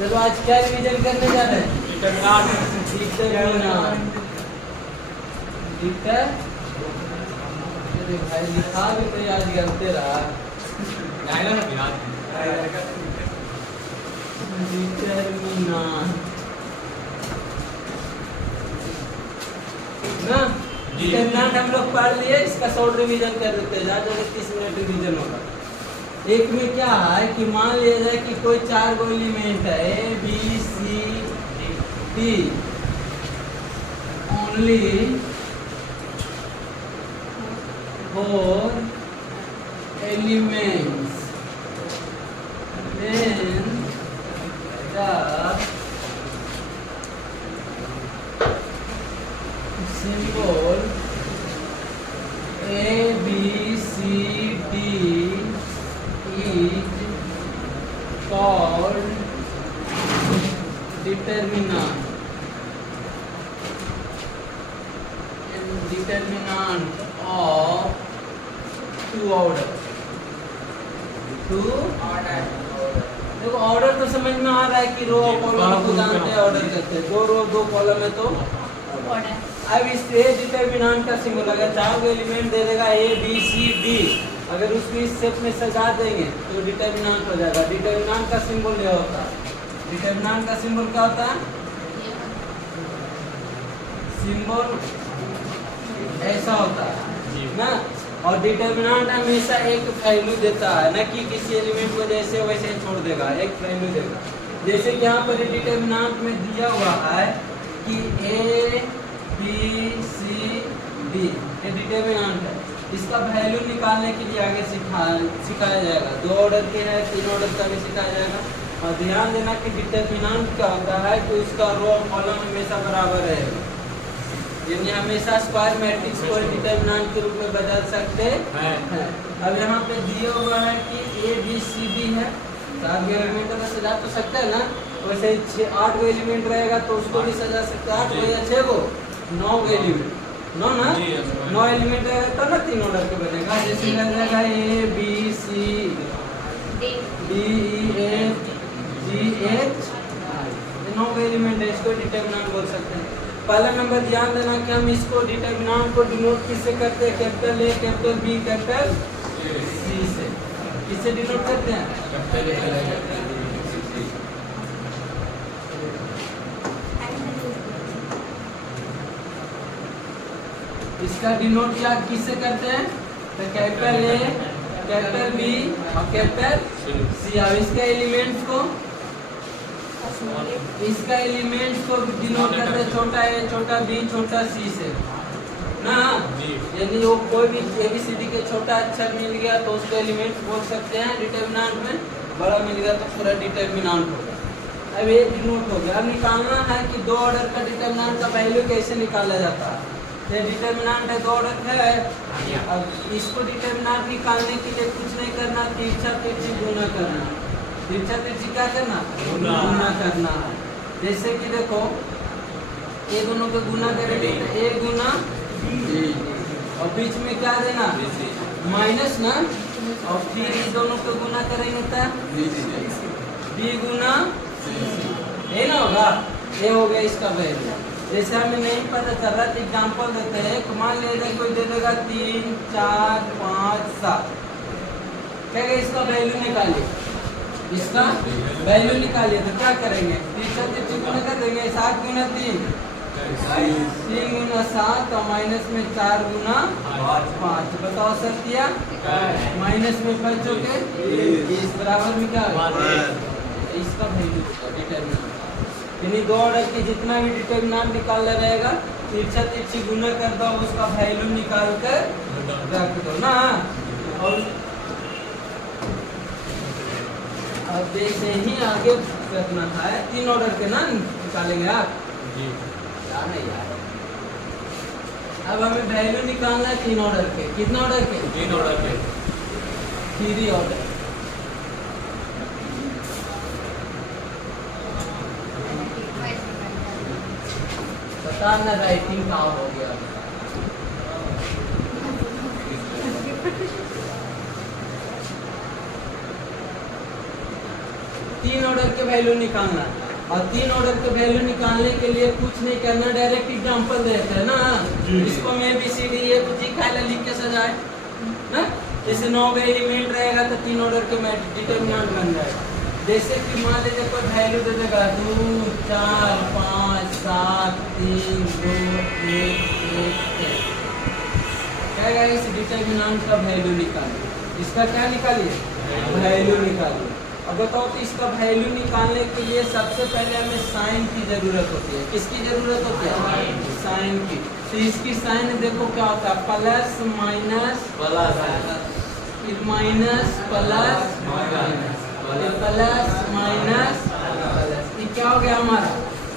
चलो आज क्या रिवीजन करने जा रहे हैं? अरे भाई लिखा भी तो याद करते रहा ना डिटरमिनेंट हम लोग पढ़ लिए, इसका शॉर्ट रिवीजन कर देते हैं, ज़्यादा से 30 मिनट रिवीजन होगा। एक में क्या है कि मान लिया जाए कि कोई 4 गो एलिमेंट है A B C D, only 4 elements, then the symbol A B C D is called determinant. And determinant of 2 order. 2 order. देखो ऑर्डर तो समझ में आ रहा है कि रो और कॉलम को जानते हैं, ऑर्डर करते हैं। 2 रो 2 कॉलम है तो ऑर्डर। अब इस ए डिटरमिनेंट का सिंबल अगर 4 एलिमेंट दे देगा ए बी सी डी, अगर उसको इस शेप में सजा देंगे तो डिटरमिनेंट हो जाएगा। डिटरमिनेंट का सिंबल ये होता है। डिटरमिनेंट का सिंबल क्या होता है? सिंबल ऐसा होता है ना। और डिटरमिनेंट हमेशा एक वैल्यू देता है, न कि किसी एलिमेंट को जैसे वैसे छोड़ देगा, एक वैल्यू देगा। जैसे कि यहाँ पर डिटरमिनेंट में दिया हुआ है कि ए बी सी डी, ये डिटरमिनेंट है। इसका वैल्यू निकालने के लिए आगे सिखाया जाएगा। 2 ऑर्डर के है, 3 ऑर्डर का भी सिखाया जाएगा। और ध्यान देना कि डिटरमिनेंट क्या होता है कि उसका रो और कॉलम हमेशा बराबर रहेगा, यानी हमेशा स्क्वायर मैट्रिक्स को डिटरमिनेंट के रूप में बदल सकते हैं। अब यहाँ पे दिया हुआ है कि ए बी सी डी है, 4 एलिमेंट का सजा तो सकता है ना। वैसे 8 गो एलिमेंट रहेगा तो उसको भी सजा सकता है। 8 गो या 6 गो, 9 गो एलिमेंट, 9 ना 9 एलिमेंट रहेगा तो ना 3 ऑर्डर के बनेगा। जैसे लग जाएगा A B C D E F G H, 9 गो एलिमेंट है, इसको डिटरमिनेंट बोल सकते हैं। पहला नंबर ध्यान देना कि हम इसको डिटरमिनेंट को डिनोट किससे करते हैं? Capital A, capital B, capital C से। किससे डिनोट करते हैं? इसका डिनोट क्या किससे करते हैं? तो कैपिटल ए, कैपिटल बी और कैपिटल सी। अब इसका एलिमेंट्स को डिनोट करते हैं छोटा ए, छोटा बी, छोटा सी से ना। यानी वो कोई भी एबीसीडी के छोटा अक्षर मिल गया तो उसको एलिमेंट्स बोल सकते हैं डिटरमिनेंट में, बड़ा मिल गया तो पूरा डिटरमिनेंट होगा। अब ये डिनोट हो गया। अब निकालना है कि 2 ऑर्डर का डिटरमिनेंट का वैल्यू कैसे निकाला जाता है। ये डिटरमिनेंट है 2 ऑर्डर है। अब इसको डिटरमिनेंट निकालने के लिए कुछ नहीं करना, तिरछा तिरछी गुना करना। तिरछा तिरछी क्या करना? गुना करना है। जैसे कि देखो ये दोनों को गुना करेंगे तो ए गुना बी, और बीच में क्या देना? माइनस ना। और फिर ये दोनों को गुना करेंगे तो बी गुना ए ना होगा, ये हो गया इसका वैल्यू। जैसे हमें नहीं पता चल रहा तो एग्जाम्पल देते हैं। मान लीजिए कोई दे देगा 3 4 5 7, क्या इसका वैल्यू निकालिए, इसका वैल्यू निकालिए। तो क्या करेंगे? तीसरा तिरछी गुना कर देंगे। 7 गुना 3, 3 गुना 7 और माइनस में 4 गुना 5। बताओ सर किया, माइनस में बच्चों के इस बराबर में क्या इसका वैल्यू डिटरमिनेंट। यानी 2 ऑर्डर की जितना भी डिटरमिनेंट निकालना रहेगा, तिरछा तिरछी गुना कर दो, उसका वैल्यू निकाल कर रख दो ना। और अब जैसे ही आगे करना है 3 ऑर्डर के ना निकालेंगे आप जी। नहीं यार, अब हमें वैल्यू निकालना है 3 ऑर्डर के। कितना ऑर्डर के? 3 ऑर्डर के, 3 ऑर्डर। पता ना राइटिंग कहाँ हो गया। 3 ऑर्डर के वैल्यू निकालना है। और 3 ऑर्डर के वैल्यू निकालने के लिए कुछ नहीं करना, डायरेक्ट एग्जांपल देते हैं ना। इसको मैं ABCD खाली लिख के सजाए ना, जैसे 9 का एलिमेंट रहेगा तो 3 ऑर्डर के डिटरमिनेंट बन जाएगा। जैसे कि मान लीजिए कोई वैल्यू दे देगा 2 4 5 7 3 2 1 1 क्या इस डिटरमिनेंट का वैल्यू निकालिए। इसका क्या निकालिए? वैल्यू निकालिए। अब बताओ तो इसका वैल्यू निकालने के लिए सबसे पहले हमें साइन की जरूरत होती है। किसकी जरूरत होती है? साइन की। तो इसकी साइन देखो क्या होता है, प्लस माइनस फिर minus plus plus minus plus, ये क्या हो गया हमारा?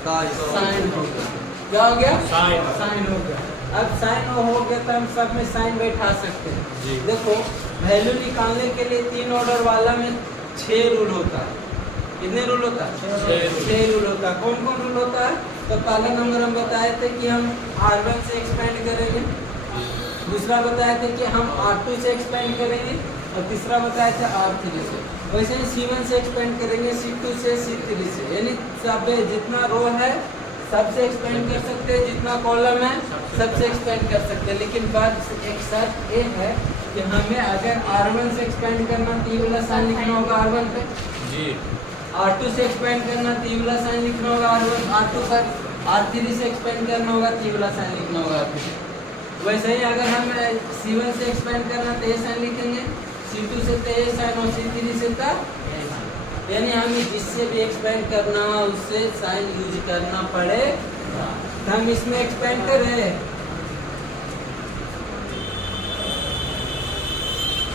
साइन हो गया। क्या हो गया? साइन हो गया। अब साइन हो गया तो हम सब में साइन बैठा सकते हैं। देखो वैल्यू निकालने के लिए 3 ऑर्डर वाला में 6 रूल होता है। कितने रूल होता है? 6 रूल होता है। कौन कौन रूल होता है? तो पहला नंबर हम बताए थे कि हम R1 से एक्सपेंड करेंगे, दूसरा बताए थे कि हम R2 से एक्सपेंड करेंगे, और तीसरा बताए थे R3 से। वैसे ही C1 से एक्सपेंड करेंगे, C2 से, C3 से, यानी सब जितना रो है सबसे एक्सपेंड कर सकते हैं, जितना कॉलम है सबसे एक्सपेंड कर सकते हैं। लेकिन बात एक शर्त ये है कि हमें अगर R1 से एक्सपेंड करना तो ये वाला साइन लिखना होगा R1 पे जी, R2 से एक्सपेंड करना तो ये वाला साइन लिखना होगा R2 पर, R3 से एक्सपेंड करना होगा तो ये वाला साइन लिखना होगा R3। वैसे ही अगर हम C1 से एक्सपेंड करना तो ये साइन लिखेंगे, C2 से तो ये साइन, और C3 से तो, यानी हमें जिससे भी एक्सपेंड करना उससे साइन यूज करना पड़े। तो हम इसमें एक्सपेंड करें,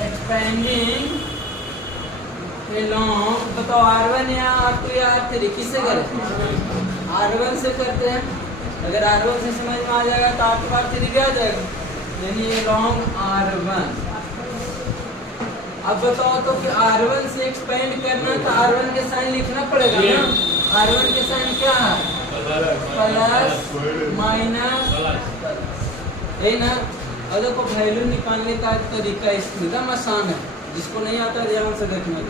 एक्सपेंडिंग अलोंग, बताओ R1 या R2 या R3 किससे करें? R1 से करते हैं। अगर R1 से समझ में आ जाएगा तो R2 R3 भी आ जाएगा, यानी अलोंग R1। अब बताओ तो कि R1 से एक्सपेंड करना तो R1 के साइन लिखना पड़ेगा ना। R1 के साइन क्या है? प्लस माइनस, है ना। और देखो वैल्यू निकालने का तरीका एकदम आसान है, जिसको नहीं आता ध्यान से देखना।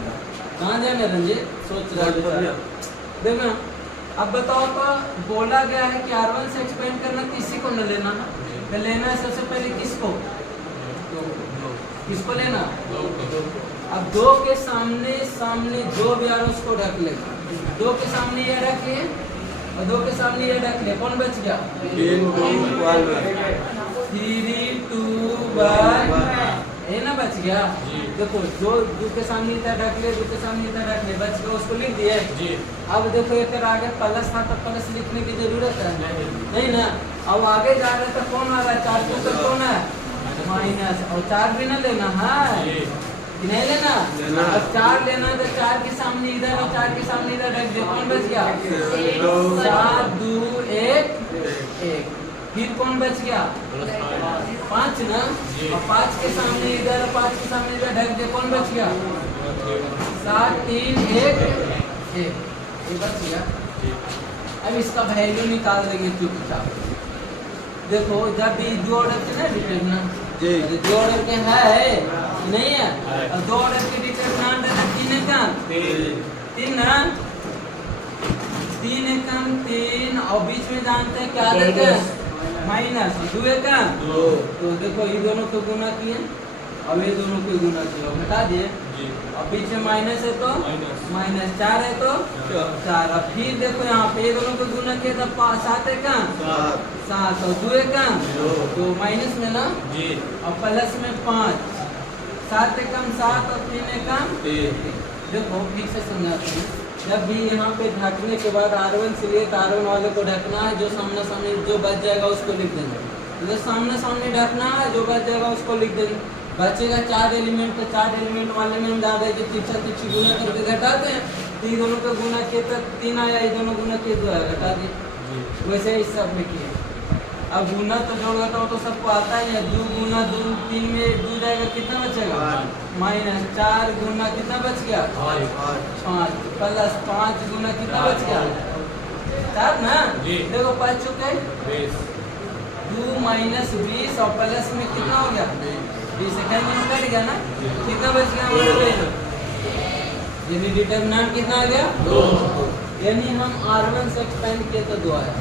कहाँ जाने रंजीत? सोच रहा है देखना। अब बताओ तो बोला गया है कि R1 से एक्सपेंड करना, किसी को न लेना, तो लेना है सबसे पहले किसको? किसको लेना? अब 2 के सामने जो भी आ रहा उसको ढक लेगा। 2 के सामने ये रख लिए और 2 के सामने ये ढक ले, कौन बच गया? 3 2 1 ये ना बच गया। देखो जो 2 के सामने इधर ढक ले, 2 के सामने इधर ढक ले, बच गया, उसको लिख दिए। अब देखो इधर आगे प्लस था तो प्लस लिखने की जरूरत है नहीं ना। अब आगे जा रहे तो कौन आ रहा है? 4 के ऊपर कौन है? माइनस, और 4 भी ना लेना है कि नहीं लेना? अब 4 लेना तो 4 के सामने इधर और 4 के सामने इधर रख दे, कौन बच गया? 7 2 1 1। फिर कौन बच गया? 5 ना। और 5 के सामने इधर और 5 के सामने इधर ढक दे, कौन बच गया? 7 3 1 1, ये बच गया। अब इसका वैल्यू निकाल देंगे चुपचाप। देखो जब भी 2 ऑर्डर के ना डिटरमिनेंट जी, 2 ऑर्डर के है नहीं है, और 2 ऑर्डर के डिटरमिनेंट है 3 का 3 ना, 3 एकम 3, और बीच में जानते हैं क्या देते हैं? माइनस 2 एकम 2। तो देखो ये दोनों को गुना किए, अब ये दोनों को गुना किया, घटा दिए। अब बीच में माइनस है तो माइनस, 4 है तो 4। अब फिर देखो यहाँ पे ये दोनों को गुना किया तो 7 एकम 7, और 2 एकम 2, माइनस में ना जी, और प्लस में 5, 7 एकम 7 और 3 एकम 3। देखो ठीक से समझाते हैं। जब भी यहाँ पे ढकने के बाद R1 से लिए तो R1 वाले को ढकना है, जो सामने सामने जो बच जाएगा उसको लिख देंगे। तो सामने सामने ढकना है, जो बच जाएगा उसको लिख देंगे। बचेगा 4 एलिमेंट, तो 4 एलिमेंट वाले में हम ज़्यादा है कि तीसरा तीसरी गुना करके घटाते हैं। तो ये दोनों को गुना किए तो 3 आया, ये दोनों गुना किए 2 आया, घटा दिए। वैसे ही सब में किए। अब गुना तो जोड़ घटाओ तो सबको आता ही है। 2 गुना 2 3 में 2 जाएगा, कितना बचेगा? माइनस 4 गुना कितना बच गया? 5, प्लस 5 गुना कितना बच गया? 4 ना। देखो 5 चुके 2 माइनस 20 और प्लस में कितना हो गया? 20 सेकंड में कट गया ना, कितना बच गया हमारे? यानी डिटरमिनेंट कितना आ गया 2। यानी हम R1 से एक्सपेंड किए तो 2 आया,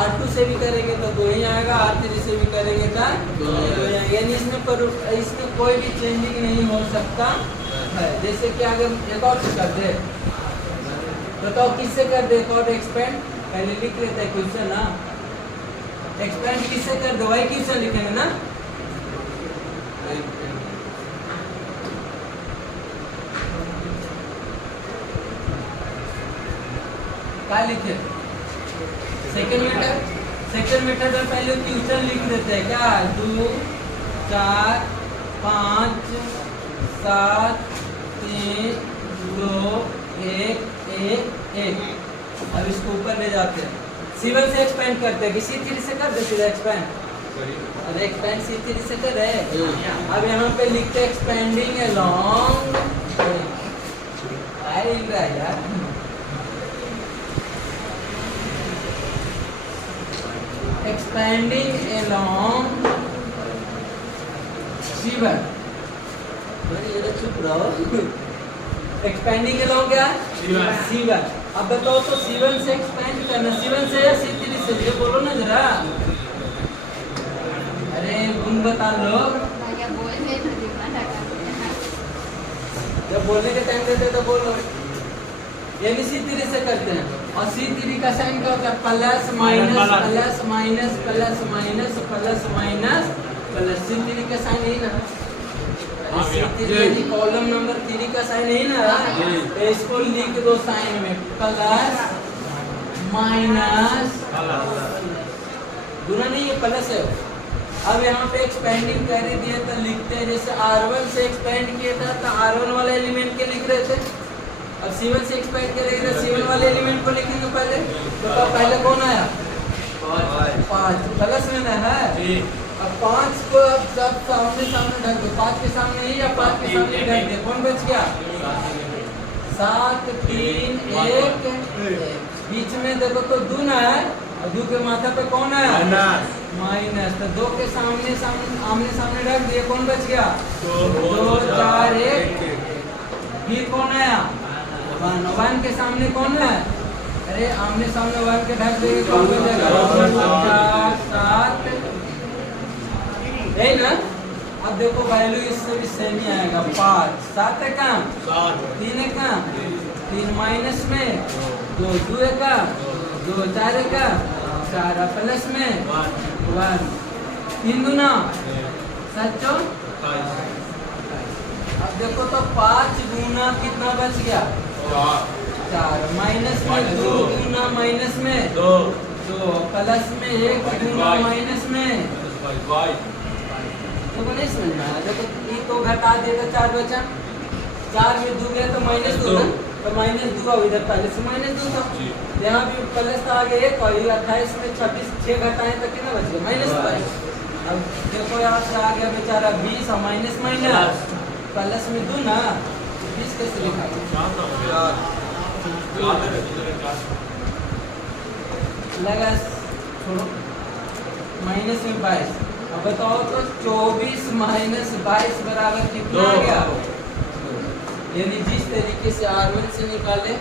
R2 से भी करेंगे तो 2 ही आएगा, R3 से भी करेंगे तो 2 आएगा। यानी इसमें कोई भी चेंजिंग नहीं हो सकता है। जैसे कि अगर एक और कर दे, बताओ किससे कर दे एक और एक्सपेंड, पहले लिख लेते हैं क्वेश्चन ना, एक्सपेंड किससे कर दो, वही क्वेश्चन लिखेंगे ना। क्या लिखे सेकंड मेथड में पहले क्वेश्चन लिख देते हैं क्या, 2 4 5 7 3 2 1 1 1। अब इसको ऊपर ले जाते हैं, C1 से एक्सपेंड करते हैं कि C3 से कर देते हैं एक्सपेंड। अरे एक्सपेंड C3 से कर रहे। अब यहाँ पे लिखते हैं एक्सपेंडिंग अलोंग, क्या लिख रहा है यार, expanding along C1। चुप रहो, एक्सपेंडिंग along क्या C1। अब बताओ तो C1 से एक्सपेंड करना, C1 से या C3 से, ये बोलो ना जरा, अरे तुम बता लो, जब बोलने के टाइम देते तो बोलो। यानी C3 से करते हैं, और C3 का साइन क्या होता है, plus minus plus minus plus minus plus minus plus. C3 का साइन यही ना, C3 कॉलम नंबर 3 का साइन यही ना, इसको लिख दो साइन में, प्लस माइनस, गुना नहीं है प्लस है। अब यहाँ पे एक्सपेंडिंग कर दिया तो लिखते हैं, जैसे R1 से एक्सपेंड किया था तो R1 वाले एलिमेंट के लिख रहे थे, अब C1 से एक्सपेंड करेंगे तो C1 वाले एलिमेंट को लिखेंगे पहले। तो पहले कौन आया 5 प्लस में ना है। अब 5 को अब सब सामने ढक दो, 5 के सामने ही या 5 के सामने ढक दे, कौन बच गया 7 3 1। बीच में देखो तो 2 ना है, और 2 के माथा पे कौन है माइनस, तो 2 के सामने आमने सामने ढक दिए, कौन बच गया 2 4 1। फिर कौन आया 1 के सामने कौन है, अरे आमने सामने 1 के ढक देंगे, कौन बचेगा 4 7 है ना। अब देखो वैल्यू इससे भी सेम ही आएगा, 5 7 है काम 3 है काम 3 माइनस में 2 2 है का 2 4 है का 4 प्लस में 1 3 गुना 7 अब देखो तो 5 गुना कितना बच गया 4 माइनस में 2 गुना माइनस में 2 प्लस में 1 गुना माइनस में तो नहीं समझ में आया। देखो ये तो घटा दिया तो 4 बचा, 4 में 2 गया तो माइनस 2 ना, तो माइनस 2 अब इधर पहले से माइनस 2 था, यहाँ भी प्लस था आगे 1 और 28 में 26 6 घटाएं तो कितना बच गया -5। अब देखो यहाँ से आ गया बेचारा 20 और माइनस माइनस प्लस में 2 ना, 20 कैसे लिखा लगा छोड़ो, माइनस में 22। अब बताओ तो 24 माइनस 22 बराबर कितना आ गया, यानी जिस तरीके से R1 से निकाले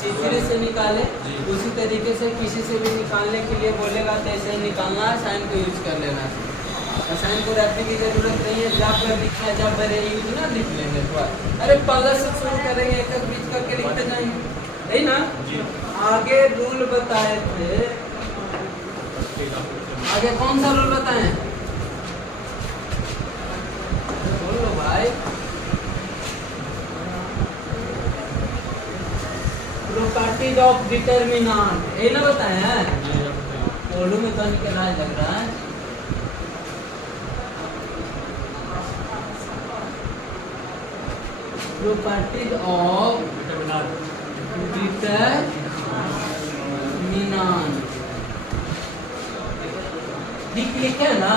C3 से निकाले उसी तरीके से किसी से भी निकालने के लिए बोलेगा तो ऐसे ही निकालना है, साइन को यूज कर लेना है। साइन को रखने की जरूरत नहीं है, जब पर लिखना है जब बड़े यूज ना लिख लेंगे तो अरे प्लस से शुरू करेंगे, एक एक बीच करके लिखते जाएंगे है ना। आगे रूल बताए थे, आगे कौन सा रूल बताएं बोलो भाई, प्रॉपर्टीज ऑफ डिटरमिनेंट ये ना बताए हैं, बोलो में तो निकला लग रहा है। प्रॉपर्टीज ऑफ डिटरमिनेंट लिखे ना,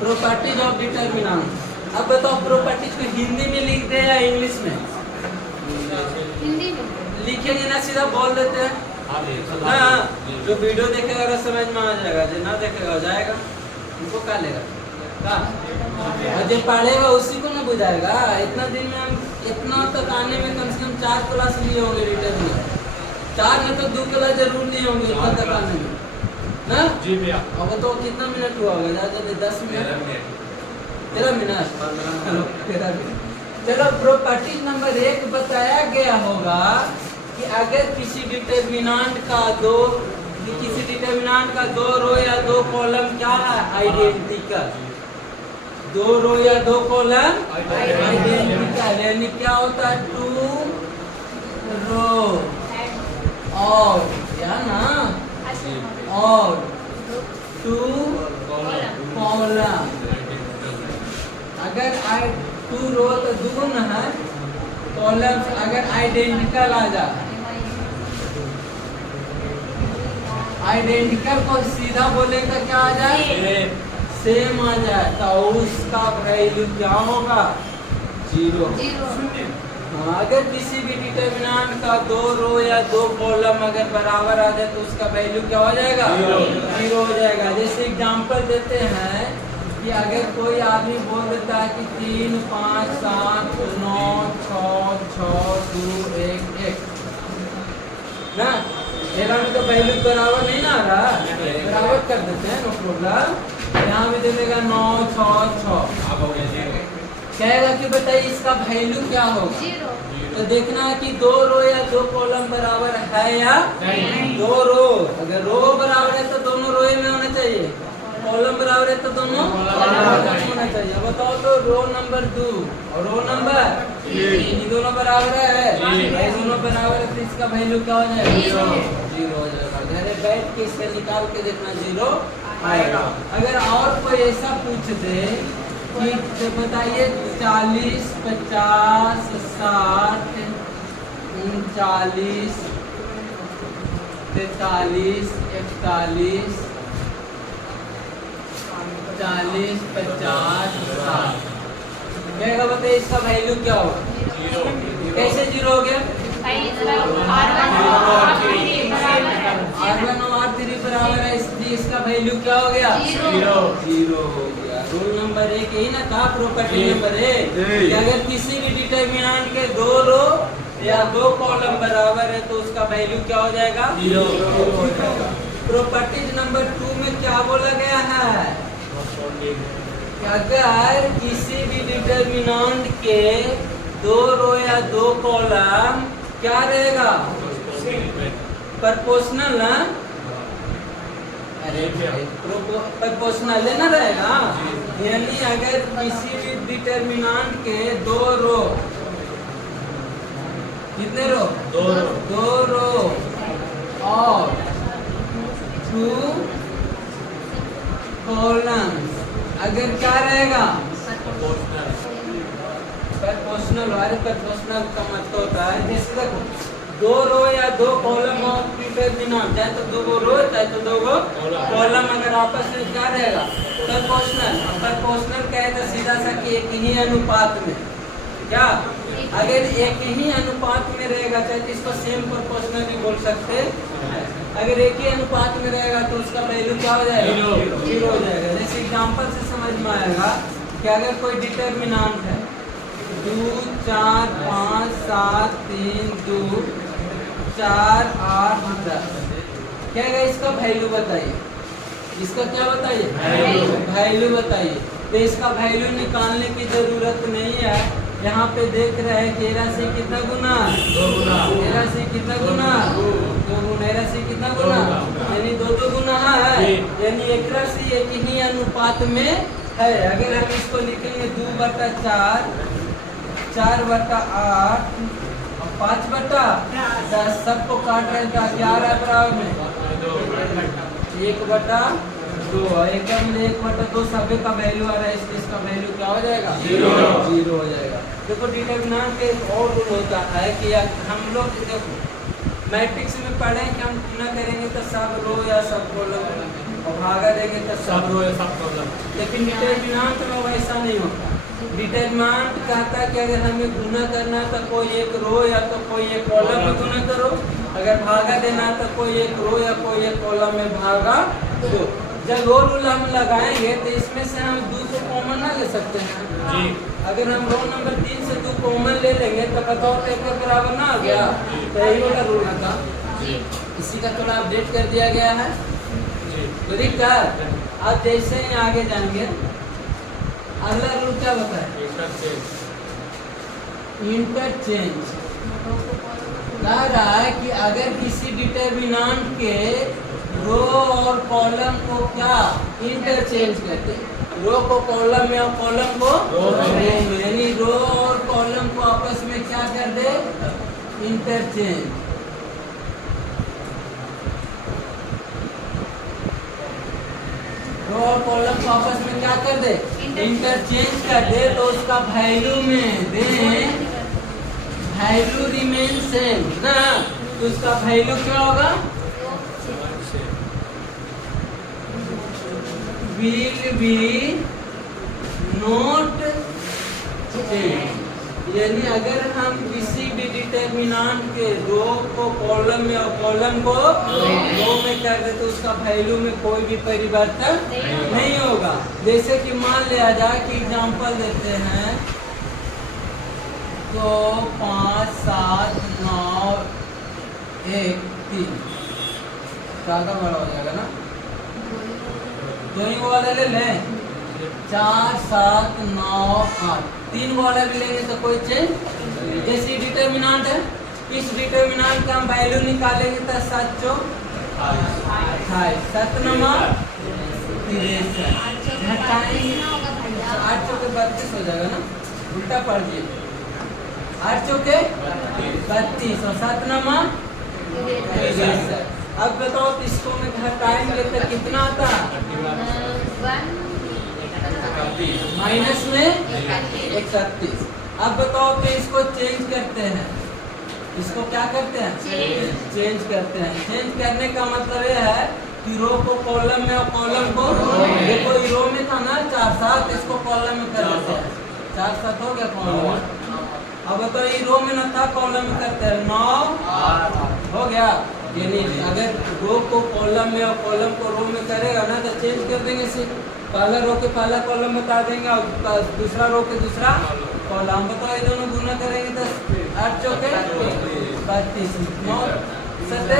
प्रॉपर्टीज ऑफ डिटरमिनेंट। अब बताओ प्रॉपर्टीज को हिंदी में लिख दे या इंग्लिश में, हिंदी में लिखेंगे ना, सीधा बोल देते हैं हाँ। जो वीडियो देखेगा समझ में आ जाएगा, जो ना देखेगा जाएगा, उनको क्या लेगा। का और जो पढ़ेगा उसी को ना बुझाएगा। इतना दिन में हम इतना तक आने में कम से कम 4 क्लास लिए होंगे रिटर्न में, 4 में तो 2 क्लास जरूर लिए होंगे इतना तक आने में ना जी भैया। अब तो कितना मिनट हुआ होगा ज़्यादा 10 मिनट 13 मिनट। चलो प्रॉपर्टी नंबर 1 बताया गया होगा कि अगर किसी डिटरमिनेंट का दो रो या 2 कॉलम क्या है आइडेंटिकल, 2 रो या 2 कॉलम आइडेंटिकल, यानी क्या होता है 2 रो और क्या ना और 2 कॉलम। अगर 2 रो तो दुगुना है, कॉलम अगर आइडेंटिकल आ जाए, आइडेंटिकल को सीधा बोले तो क्या आ जाए सेम आ जाए, तो उसका वैल्यू क्या होगा 0। अगर किसी भी डिटरमिनेंट का 2 रो या 2 कॉलम अगर बराबर आ जाए तो उसका वैल्यू क्या हो जाएगा 0 हो जाएगा। जैसे एग्जांपल देते हैं कि अगर कोई आदमी बोल देता है कि 3 5 7 9 6 6 2 1 1 ना, मेरा में तो वैल्यू बराबर नहीं ना आ रहा, बराबर कर देते हैं नो प्रॉब्लम। यहाँ भी दे देगा 9 6 6, कहेगा कि बताइए इसका वैल्यू क्या होगा। तो देखना है कि 2 रो या 2 कॉलम बराबर है या नहीं। 2 रो, अगर रो बराबर है तो दोनों रो में होना चाहिए, कॉलम बराबर है तो दोनों होना चाहिए। बताओ तो रो नंबर 2 और रो नंबर 3 ये दोनों बराबर है, ये दोनों बराबर है तो इसका वैल्यू क्या हो जाएगा 0 हो जाएगा। घरे बैठ के इससे निकाल के देखना 0 आएगा। अगर और कोई ऐसा पूछ दे कि तो बताइए 40 50 60 39 43 41 40 50 60, कहेगा बताइए इसका वैल्यू क्या होगा। कैसे 0 हो गया, R1 और R3 बराबर है इसलिए इसका वैल्यू क्या हो गया 0 हो गया। रूल नंबर 1 यही ना था प्रॉपर्टी नंबर 1 कि अगर किसी भी डिटरमिनेंट के 2 रो या 2 कॉलम बराबर है तो उसका वैल्यू क्या हो जाएगा 0 हो जाएगा। प्रॉपर्टीज नंबर 2 में क्या बोला गया है कि अगर किसी भी डिटरमिनेंट के 2 रो या 2 कॉलम क्या रहेगा प्रोपोर्शनल ना, अरे प्रोपोर्शनल लेना रहेगा। यानी अगर किसी भी डिटरमिनेंट के 2 रो, कितने रो 2 रो और 2 कॉलम्स अगर क्या रहेगा प्रोपोर्शनल, अरे प्रोपोर्शनल का मतलब होता है जैसे देखो 2 रो या 2 कॉलम और डिटरमिनेंट, चाहे तो 2 रो चाहे तो 2 कॉलम अगर आपस में क्या रहेगा प्रोपोर्शनल। प्रोपोर्शनल कहेगा सीधा सा कि एक ही अनुपात में, क्या अगर एक ही अनुपात में रहेगा चाहे तो इसको सेम प्रोपोर्शनल भी बोल सकते हैं। अगर एक ही अनुपात में रहेगा तो उसका वैल्यू क्या हो जाएगा 0 हो जाएगा। जैसे एग्जांपल से समझ में आएगा कि अगर कोई डिटरमिनेंट है 2 4 5 7 3 2 4 8 10, क्या है इसका वैल्यू बताइए, इसका क्या बताइए वैल्यू बताइए। तो इसका वैल्यू निकालने की जरूरत नहीं है, यहाँ पे देख रहे हैं 13 से कितना गुना 13 से कितना गुना 2 गुना, 13 से कितना गुना यानी 2 गुना है, यानी एक राशि एक ही अनुपात में है। अगर हम इसको लिखेंगे 2/4 4/8 और 5/10, सबको काट रहे हैं तो क्या आ रहा है बराबर में 1/2, एकदम 1/2 सभी का वैल्यू आ रहा है इसलिए इसका वैल्यू क्या हो जाएगा 0 हो जाएगा। देखो डिटरमिनेंट का एक और रूल होता है कि हम लोग देखो मैट्रिक्स में पढ़े कि हम गुना करेंगे तो सब रो या सब कॉलम और भागा देंगे तो सब रो या सब कॉलम, लेकिन डिटरमिनेंट में वैसा नहीं होता। डिटरमिनेंट कहता है कि अगर हमें गुना करना है तो कोई एक रो या तो कोई एक कॉलम में गुना करो, अगर भागा देना है तो कोई एक रो या कोई एक कॉलम में भागा दो। जब वो रूल हम लगाएंगे तो इसमें से हम 2 को कॉमन ना ले सकते हैं जी। अगर हम रो नंबर 3 से 2 कॉमन ले लेंगे तो बताओ तो 1 के बराबर ना आ गया तो यही वाला रूल था जी। इसी का थोड़ा अपडेट कर दिया गया है जी। तो दिक्कत आप जैसे ही आगे जाएंगे अगला रूल क्या बताए इंटरचेंज कह रहा है कि अगर किसी डिटर्मिनेंट के रो और कॉलम को क्या इंटरचेंज करते हैं रो को कॉलम में और कॉलम को रो में यानी रो और कॉलम को आपस में क्या कर दे इंटरचेंज रो और कॉलम को आपस में क्या कर दे इंटरचेंज कर दे तो उसका वैल्यू में दे वैल्यू रिमेन सेम ना तो उसका वैल्यू क्या होगा will be not change यानी अगर हम किसी भी डिटर्मिनेंट के रो को कॉलम में और कॉलम को रो में कर दे तो उसका वैल्यू में कोई भी परिवर्तन नहीं होगा जैसे कि मान लिया जाए कि एग्जांपल देते हैं तो 5 7 9 1 3 ज़्यादा बड़ा हो जाएगा ना दो ही वाला ले लें 4 7 9 8 3 वाला भी लेंगे तो कोई चेंज जैसे डिटर्मिनेंट है इस डिटर्मिनेंट का हम वैल्यू निकालेंगे तो 7 चौक 28 7 नंबर 63 8 चौके 32 हो जाएगा ना उल्टा पड़ जाए 8 चौके 32 और 7 नंबर 63 अब बताओ तो इसको में घटाएंगे तो कितना आता माइनस में 31 अब बताओ तो इसको चेंज करते हैं इसको क्या करते हैं चेंज करते हैं चेंज करने का मतलब ये है कि रो को कॉलम में और कॉलम को देखो रो में था ना 4 7 इसको कॉलम में कर देते हैं 4 7 हो गया कॉलम में अब बताओ ये रो में न था कॉलम में करते हैं 9 हो गया यानी अगर रो को कॉलम में और कॉलम को रो में करेगा ना तो चेंज कर देंगे सिर्फ पहला रो के पहला कॉलम बता देंगे और दूसरा रो के दूसरा कॉलम बताओ ये दोनों गुना करेंगे तो 8 चौके 32 9 7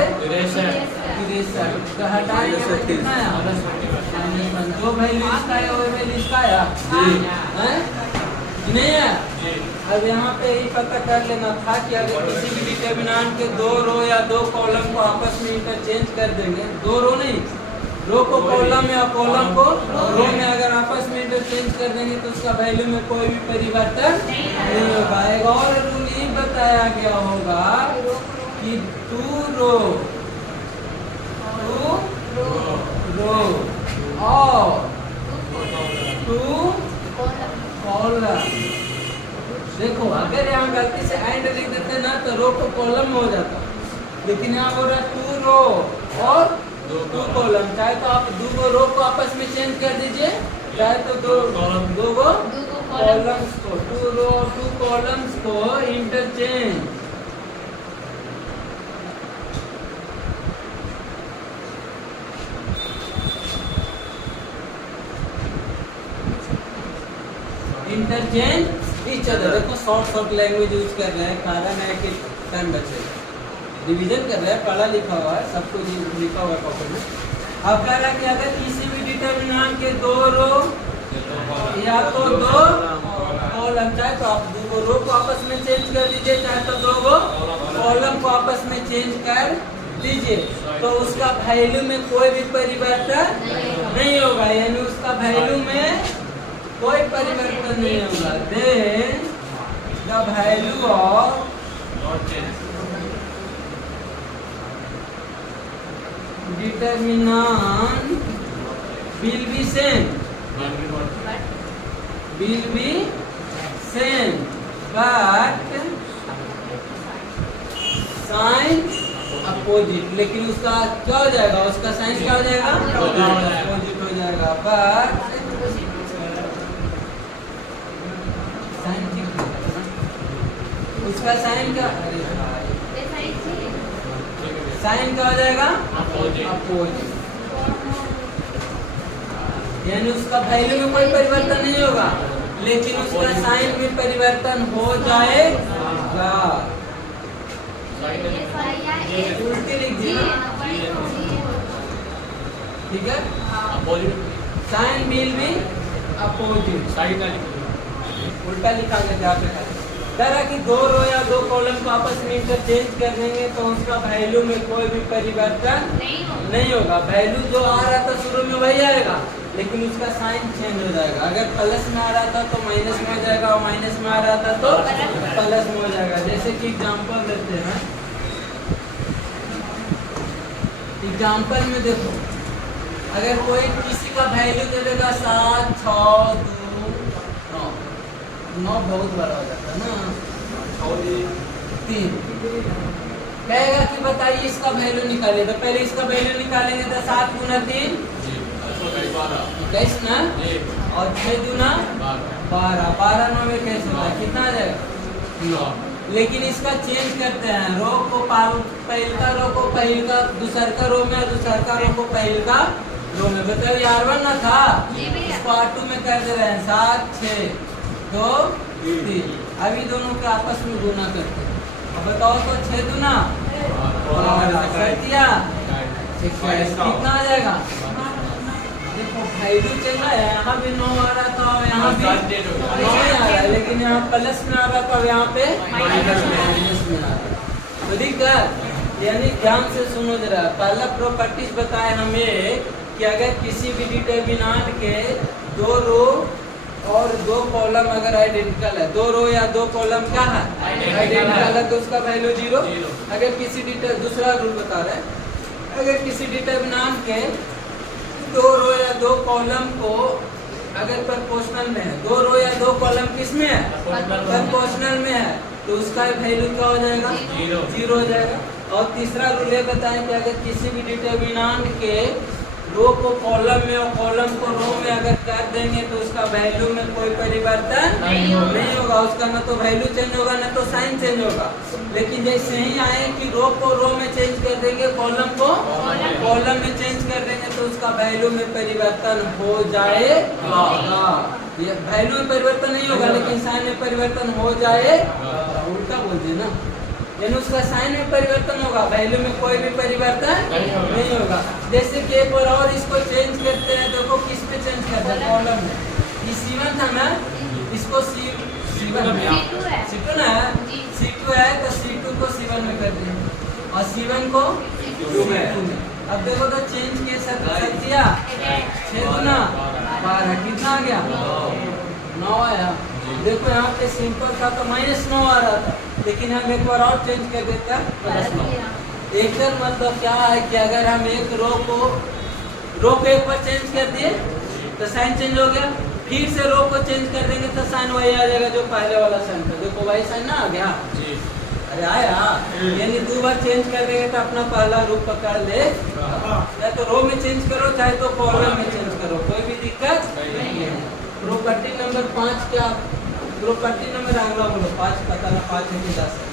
63 तो हटाएंगे तो कितना आया जो वैल्यू इसका है वो वैल्यू इसका आया हैं नहीं है अब यहाँ पे यही पता कर लेना था कि अगर किसी भी डिटर्मिनेंट के 2 रो या 2 कॉलम को आपस में इंटरचेंज कर देंगे 2 रो नहीं रो को कॉलम में और कॉलम को रो में अगर आपस में इंटरचेंज कर देंगे तो उसका वैल्यू में कोई भी परिवर्तन नहीं होगा एक और रूल ये बताया गया होगा कि 2 रो और 2 कॉलम देखो अगर यहाँ गलती से एंड लिख देते ना तो रो को कॉलम में हो जाता लेकिन यहाँ हो रहा 2 रो और 2 कॉलम चाहे तो आप 2 रो को आपस में चेंज कर दीजिए चाहे तो 2 कॉलम्स को 2 रो और 2 कॉलम्स को इंटरचेंज ईच अदर देखो शॉर्ट लैंग्वेज यूज कर रहे हैं कारण है कि टाइम बचेगा रिवीजन कर रहे हैं पढ़ा लिखा हुआ है सब कुछ लिखा हुआ है कॉपी में अब कह रहा है कि अगर किसी भी डिटर्मिनेंट के 2 रो या तो 2 कॉलम चाहे तो आप 2 रो को आपस में चेंज कर दीजिए चाहे तो 2 कॉलम को आपस में चेंज कर दीजिए तो उसका वैल्यू में कोई भी परिवर्तन नहीं होगा यानी उसका वैल्यू में कोई परिवर्तन नहीं होगा then the value of determinant will be same but sign opposite लेकिन उसका क्या हो जाएगा उसका साइन क्या हो जाएगा अपोजिट हो जाएगा बट साइन ठीक उसका साइन क्या साइन क्या हो जाएगा अपोजिट यानी उसका वैल्यू में कोई परिवर्तन नहीं होगा, लेकिन उसका साइन में परिवर्तन हो जाएगा। उल्टी लिख दी ना, ठीक है। साइन विल बी अपोजिट, उल्टा लिखा गया था। तरह की दो रो या दो कॉलम को आपस में इंटरचेंज कर देंगे तो उसका वैल्यू में कोई भी परिवर्तन नहीं होगा। वैल्यू जो आ रहा था शुरू में वही आएगा, लेकिन उसका साइन चेंज हो जाएगा। अगर प्लस में आ रहा था तो माइनस में हो जाएगा, और माइनस में आ रहा था तो प्लस में हो जाएगा। जैसे कि एग्जांपल देते हैं, एग्जांपल में देखो, अगर कोई किसी का वैल्यू दे देगा 7, 6, 2, 9, 9 बहुत बड़ा हो जाता है ना, 3 कहेगा कि बताइए इसका वैल्यू निकालिए। तो पहले इसका वैल्यू निकालेंगे तो 7 गुना 3 21 ना, और 6 दूना 12, 12 9 में कैसे होता है, कितना आ जाएगा 9। लेकिन इसका चेंज करते हैं, रो को पहलका रो को पहलका दूसर का रो में, दूसर का रो को पहलका रो में। बताओ ये R1 ना था, इसको R2 में कर दे रहे हैं। 7 6 2 3, अभी दोनों के आपस में गुना करते हैं। अब बताओ तो 6 दूना 12, कितना आ जाएगा। देखो वैल्यू चेंज है, यहाँ भी 9 आ रहा था और यहाँ भी 9 आ रहा है, लेकिन यहाँ प्लस में आ रहा था और यहाँ पे माइनस में आ रहा है। तो दिक्कत, यानी ध्यान से सुनो जरा। पहला प्रॉपर्टीज बताए हमें कि अगर किसी भी डिटरमिनेंट के दो रो और दो कॉलम अगर आइडेंटिकल है, दो रो या दो कॉलम क्या है आइडेंटिकल है, तो उसका वैल्यू 0। अगर किसी दूसरा रूल बता रहे हैं, अगर किसी डिटरमिनेंट के दो रो या दो कॉलम को अगर प्रोपोर्शनल में है, दो रो या दो कॉलम किस में है, प्रोपोर्शनल में है, तो उसका वैल्यू क्या हो जाएगा 0 हो जाएगा। और तीसरा रूल ये बताएं कि अगर किसी भी डिटरमिनेंट के रो को कॉलम में और कॉलम को रो में अगर कर देंगे तो उसका वैल्यू में कोई परिवर्तन नहीं होगा। उसका न तो वैल्यू चेंज होगा न तो साइन चेंज होगा। लेकिन जैसे ही आए कि रो को रो में चेंज कर देंगे, कॉलम को कॉलम में चेंज कर देंगे तो उसका वैल्यू में परिवर्तन हो जाएगा। ये वैल्यू में परिवर्तन नहीं होगा, लेकिन साइन में परिवर्तन हो जाएगा। उल्टा बोल दिए ना, यानी उसका साइन में परिवर्तन होगा, वैल्यू में कोई भी परिवर्तन नहीं होगा। जैसे कि एक बार और इसको चेंज करते हैं, देखो किस पे चेंज करते हैं, कॉलम में। ये C1 था ना, इसको C2 ना, C2 है तो C2 को C1 में कर देंगे और C1 को C2 में। अब देखो तो चेंज के सत्या 6 गुना 12, कितना आ गया 9 आया। देखो यहाँ पे सिंपल था तो -9 आ रहा था, लेकिन हम एक बार और चेंज कर देते हैं +9। एकदम मतलब क्या है कि अगर हम एक रो को एक बार चेंज कर दिए तो साइन चेंज हो गया, फिर से रो को चेंज कर देंगे तो साइन वही आ जाएगा जो पहले वाला साइन था। देखो वही साइन ना आ गया, अरे आया। यानी 2 बार चेंज कर देंगे तो अपना पहला रूप पकड़ ले। या तो रो में चेंज करो चाहे तो कॉलम में चेंज करो, कोई भी दिक्कत नहीं है। प्रॉपर्टी नंबर 5 क्या, प्रॉपर्टी नंबर अगला बोलो, 5 पता ना 5 है कि 10 है।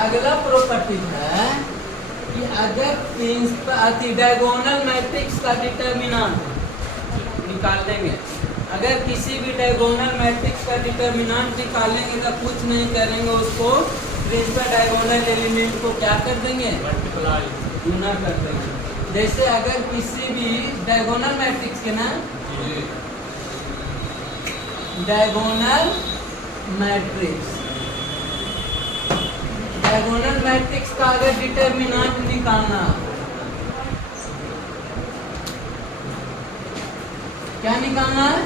अगला प्रॉपर्टी है कि अगर डायगोनल मैट्रिक्स का डिटरमिनेंट निकाल देंगे, अगर किसी भी डायगोनल मैट्रिक्स का डिटरमिनेंट निकालेंगे तो कुछ नहीं करेंगे, उसको प्रिंसिपल डायगोनल एलिमेंट को क्या कर देंगे, गुना कर देंगे। जैसे अगर किसी भी डायगोनल मैट्रिक्स के ना, डायगोनल मैट्रिक्स का अगर डिटरमिनेंट निकालना, क्या निकालना है,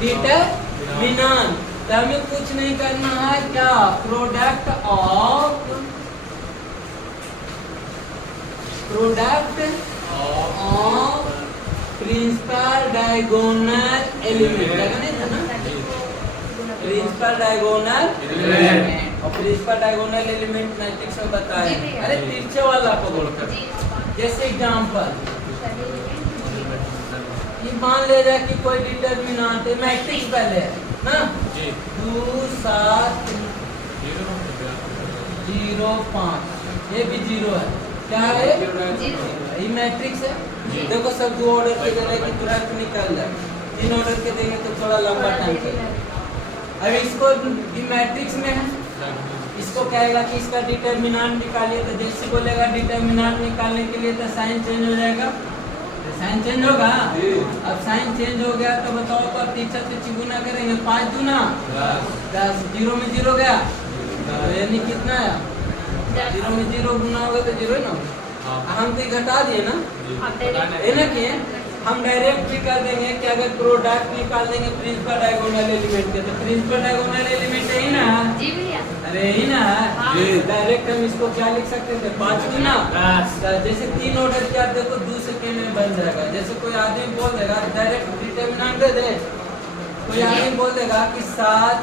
डिटरमिनेंट। तो हमें कुछ नहीं करना है, क्या product of principal diagonal element, principal diagonal element. और प्रिंसिपल डायगोनल एलिमेंट मैट्रिक्स में बताए, अरे तिरछे वाला को बोलकर। जैसे एग्जांपल कि मान ले जाए कि कोई डिटरमिनेंट है, मैट्रिक्स पहले है ना, 2 7 0 5, ये भी 0 है, क्या है ये मैट्रिक्स है। देखो सब 2 ऑर्डर के देने की तुरंत निकल जाए, 3 ऑर्डर के देंगे तो थोड़ा लंबा टाइम चलेगा। अब इसको ये मैट्रिक्स में है, इसको कहेगा कि इसका डिटर्मिनेंट निकालिए, तो जैसे बोलेगा डिटर्मिनेंट निकालने के लिए तो साइन चेंज हो जाएगा, साइन चेंज होगा। अब साइन चेंज हो गया तो बताओ, तो अब तीसरा से गुना करेंगे, 5 दूना 10, 0 में 0 गया तो यानी कितना है, 0 में 0 गुना होगा तो 0 ना, हम तो घटा दिए ना, ये ना कि हम डायरेक्ट भी कर देंगे कि अगर प्रोडक्ट निकाल देंगे प्रिंसिपल डायगोनल एलिमेंट के, तो प्रिंसिपल डायगोनल एलिमेंट यही ना, अरे यही ना, डायरेक्ट हम इसको क्या लिख सकते थे, 5 गुना 10। जैसे 3 ऑर्डर किया देखो 2 सेकेंड में बन जाएगा। जैसे कोई आदमी बोल देगा डायरेक्ट डिटर्मिनेंट दे दे, कोई आदमी बोल देगा कि 7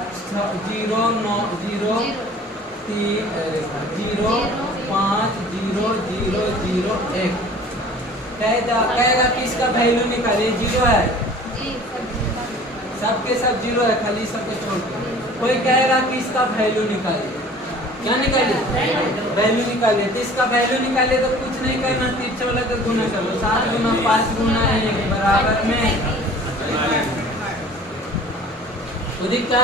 0 9 0 3 0 5 0 0 0 1 कहेगा कि इसका वैल्यू निकालिए, 0 है, सबके सब 0 है, खाली सबके छोड़ के। कोई कहेगा कि इसका वैल्यू निकालिए, क्या निकालिए, वैल्यू निकालिए, तो इसका वैल्यू निकालिए तो कुछ नहीं करना, तीसरा वाला तो गुना कर लो, 7 गुना 5 गुना 1 बराबर में तो दिखता।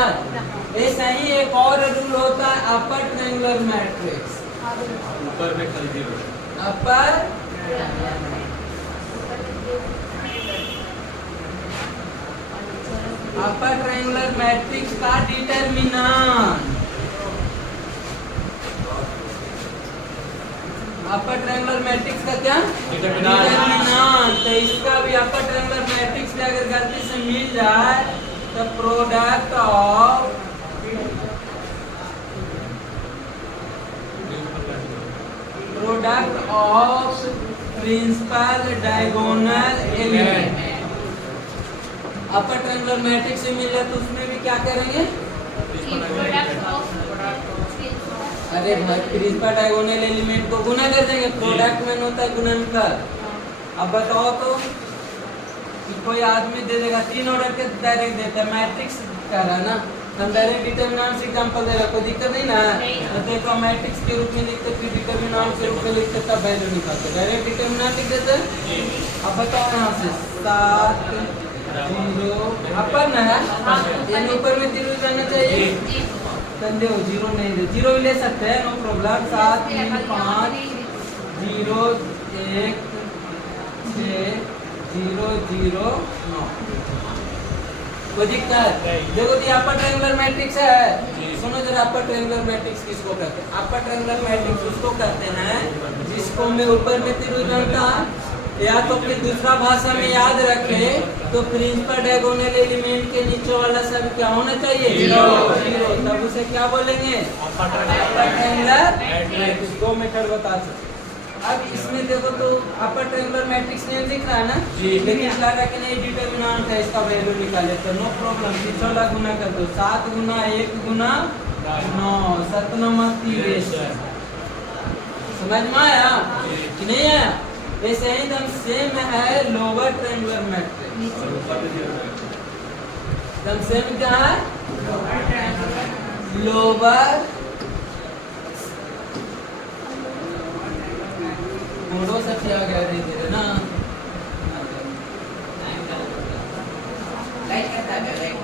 ऐसा ही एक और रूल होता है अपर ट्रायंगुलर मैट्रिक्स, ऊपर में खाली 0, अपर ट्रायंगुलर मैट्रिक्स का डिटर्मिनेंट, अपर ट्रायंगुलर मैट्रिक्स का क्या डिटर्मिनेंट, तो इसका भी अपर ट्रायंगुलर मैट्रिक्स में अगर गलती से मिल जाए तो product of principal diagonal element, upper triangular matrix से मिल जाए तो उसमें भी क्या करेंगे, अरे भाई प्रिंसिपल डायगोनल एलिमेंट को गुना कर देंगे, प्रोडक्ट में होता है गुणनफल। अब बताओ तो कि कोई आदमी दे देगा 3 ऑर्डर के डायरेक्ट देता है, मैट्रिक्स कर रहा है ना, हम डायरेक्ट डिटर्मिनेंट एग्जांपल दे रहा, कोई दिक्कत नहीं ना, तो देखो मैट्रिक्स के रूप में लिखते फिर डिटर्मिनेंट के रूप में लिखते तब वैल्यू निकालते, डायरेक्ट डिटर्मिनेंट लिख देते। अब बताओ यहाँ से 7 0 अपर ना है, यानी ऊपर में 0 जाना चाहिए, तो 0 नहीं दे, 0 भी ले सकते हैं, नो प्रॉब्लम। 7 3 5 0 1 6 0 0 9 कोई दिक्कत। देखो ये अपर ट्रायंगुलर मैट्रिक्स है, सुनो जरा, अपर ट्रायंगुलर मैट्रिक्स किसको कहते हैं, अपर ट्रायंगुलर मैट्रिक्स उसको कहते हैं जिसको मैं ऊपर में त्रिभुजांता, या तो फिर दूसरा भाषा में याद रखे तो प्रिंसिपल डायगोनल एलिमेंट के नीचे वाला सब क्या होना चाहिए, 0, तब उसे क्या बोलेंगे, अपर ट्रायंगुलर मैट्रिक्स। 2 मेथड बता सकते। अब इसमें देखो तो अपर ट्रायंगुलर मैट्रिक्स नेम दिख रहा है ना, लेकिन लग रहा है कि नहीं डिटर्मिनेंट है, इसका वैल्यू निकाले तो नो प्रॉब्लम, 16 गुना कर दो, 7 गुना 1 गुना 9 7 9 30, समझ में आया कि नहीं आया। वैसे ही एकदम सेम है लोअर ट्रायंगुलर मैट्रिक्स, एकदम सेम क्या है, लोअर फोटो से आ गया धीरे धीरे ना, लाइक करता है लाइक।